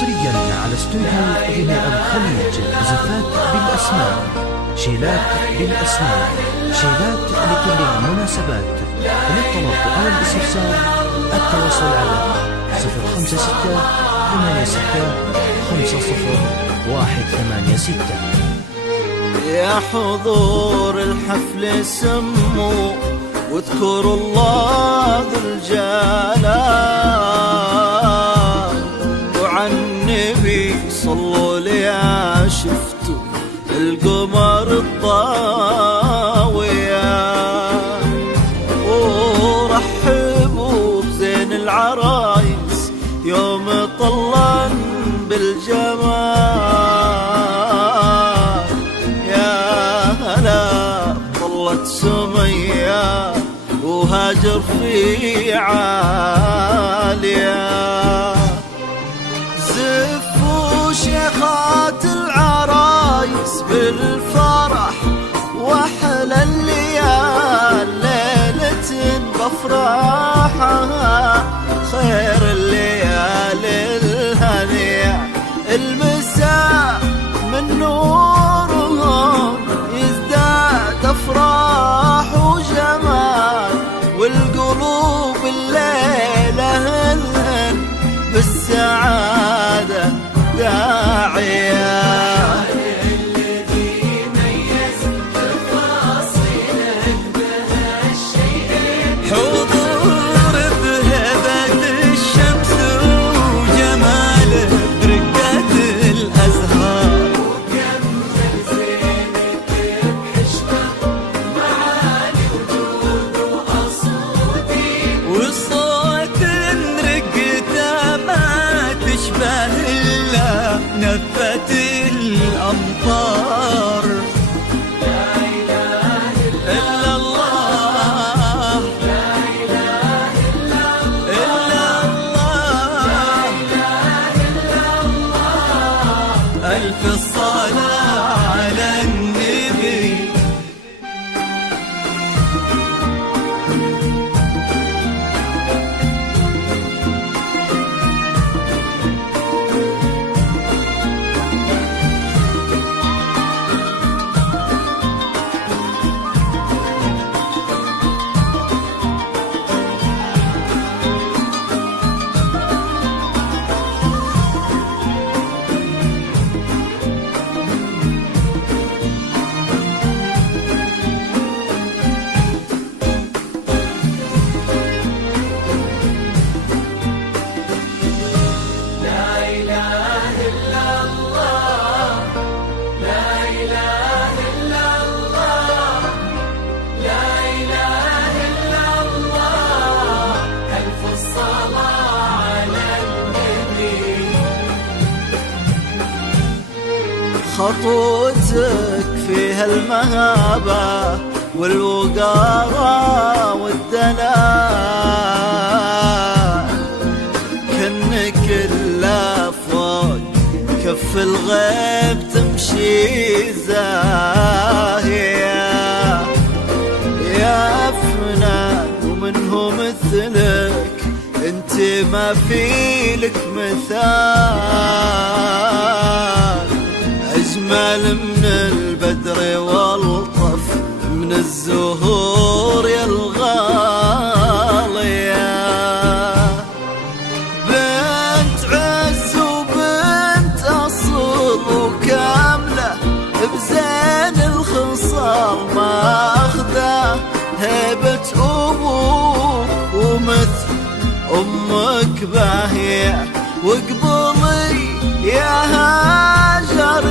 حصريا على استوديو غناء الخليج. زفات بالأسماء، شيلات بالأسماء، شيلات لكل المناسبات. للطلب أو الاستفسار التواصل على 056-86-50-186. يا حضور الحفل سموا واذكروا الله ذو الجلال، وعن النبي صلوا لي شفتوا القمر الضاوية، ورحبوا بزين العرايس يوم طلن بالجمال. يا هلا طلت سمية وهاجر في عالية، زفوا شيخات العرايس بالفرح واحلى الليال، ليلة بفرحها خير الليالي الهنية. المساء من نورهم يزداد افراح وجمال، والقلوب الليلة هلهن بالسعادة داعية. نفت الأمطار، لا إله إلا الله، لا إله إلا الله، لا إله إلا الله. ألف الصلاة على النبي. خطوتك فيها المهابة والوقارة والدلال، كأنك إلا فوق كف الغيب تمشي زاهية. يا فنان ومنه مثلك انت ما في لك مثال، أجمل من البدر والطف من الزهور يا الغالية. بنت عز وبنت أصل وكاملة بزين الخصال، ماخذة هيبة أبوك ومثل أمك باهية، وقبلي يا هاجر